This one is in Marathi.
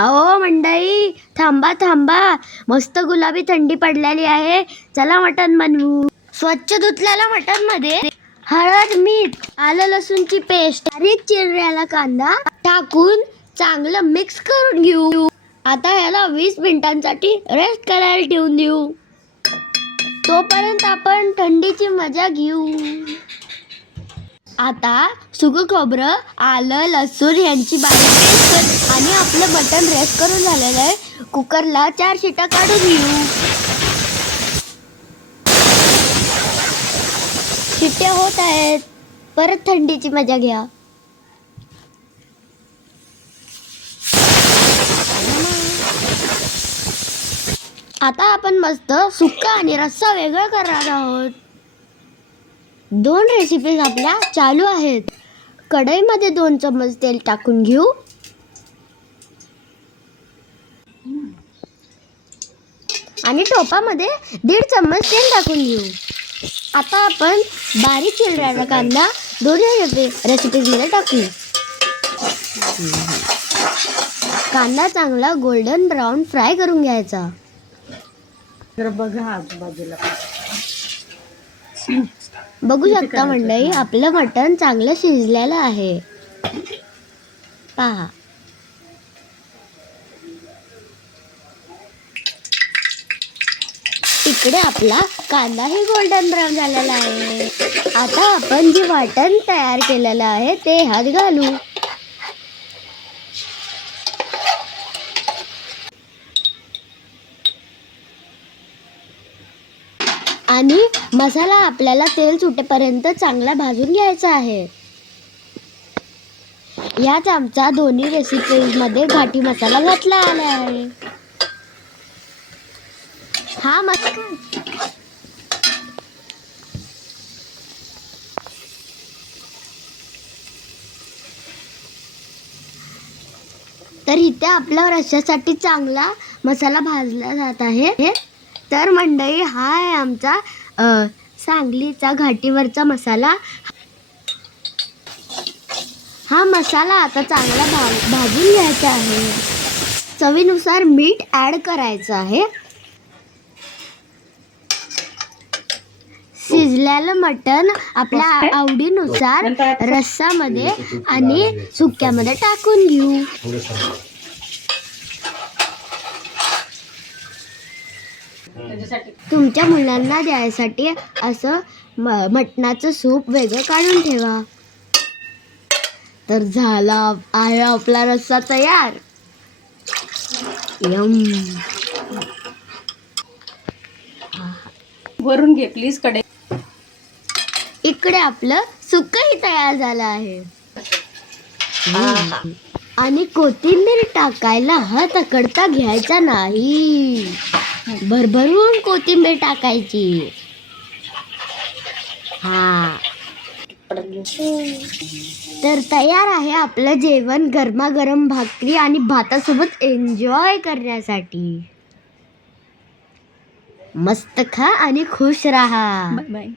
अहो मंडळी, थांबा थांबा, मस्त गुलाबी थंडी पडलेली आहे. चला मटण बनवू. स्वच्छ धुतलेल्या मटण मध्ये हळद, मीठ, आलं लसूणची पेस्ट, बारीक चिरलेला कांदा टाकून चांगलं मिक्स करून घेऊ. आता याला 20 मिनिटांसाठी रेस्ट करायला ठेवून देऊ. तोपर्यंत आपण थंडीची मजा घेऊ. आता सुकं खोबरं, आलं, लसूण यांची बारीक पेस्ट आणि आपलं मटण रेस्ट करून झालेलं आहे. कुकरला 4 शिट्या काढून घेऊ. शिट्ट्या होत आहेत. परत थंडीची मजा घ्या. आता आपण मस्त सुक्का आणि रस्सा वेगळा करणार आहोत. 2 रेसिपीज आपल्या चालू आहेत. कढईमध्ये 2 चम्मच तेल टाकून घेऊ. आणि टोपामध्ये 1.5 चम्मच तेल टाकून घेऊ. आता आपण बारीक चिरलेला कांदा दोन्ही रेसिपीजमध्ये टाकू. कांदा चांगला गोल्डन ब्राऊन फ्राय करून घ्यायचा. बघू शकता मंडळी, आपलं मटण चांगलं शिजलेलं आहे. पहा. इकडे आपला कांदाही गोल्डन ब्राऊन झालेला आहे. आता आपण जे वाटण तयार केलेलं आहे ते ह्यात घालू. आणि मसाला आपल्याला तेल सुटेपर्यंत चांगला भाजून घ्यायचा आहे. याच आमचा दोन्ही रेसिपीमध्ये घाटी मसाला घातला आला आहे. हा तर इथे आपल्या रश्श्यासाठी चांगला मसाला भाजला जात आहे. तर मंडळी, हा आहे आमचा सांगलीचा घाटीवरचा मसाला. हा मसाला आता चांगला भाजून घ्यायचा आहे. चवीनुसार मीठ ॲड करायचं आहे. शिजलेलं मटण आपल्या आवडीनुसार रस्सामध्ये आणि सुक्यामध्ये टाकून घेऊ. तुमच्या मुलांना द्यायसाठी असं मटणाचं सूप वेगळं काढून ठेवा. तर झाला आहे आपला रस्सा तयार. यम. वरून घे प्लीज कडे. इकडे आपलं सुक्कही तयार झालं आहे. आणि कोथिंबीर टाकायला हात अकडता घ्यायचा नाही. भरभरून कोथिंबीर टाकायची. हा. तर तयार आहे आपलं जेवण गरमागरम भाकरी आणि भातासोबत एन्जॉय करण्यासाठी. मस्त खा आणि खुश राहा. Bye bye.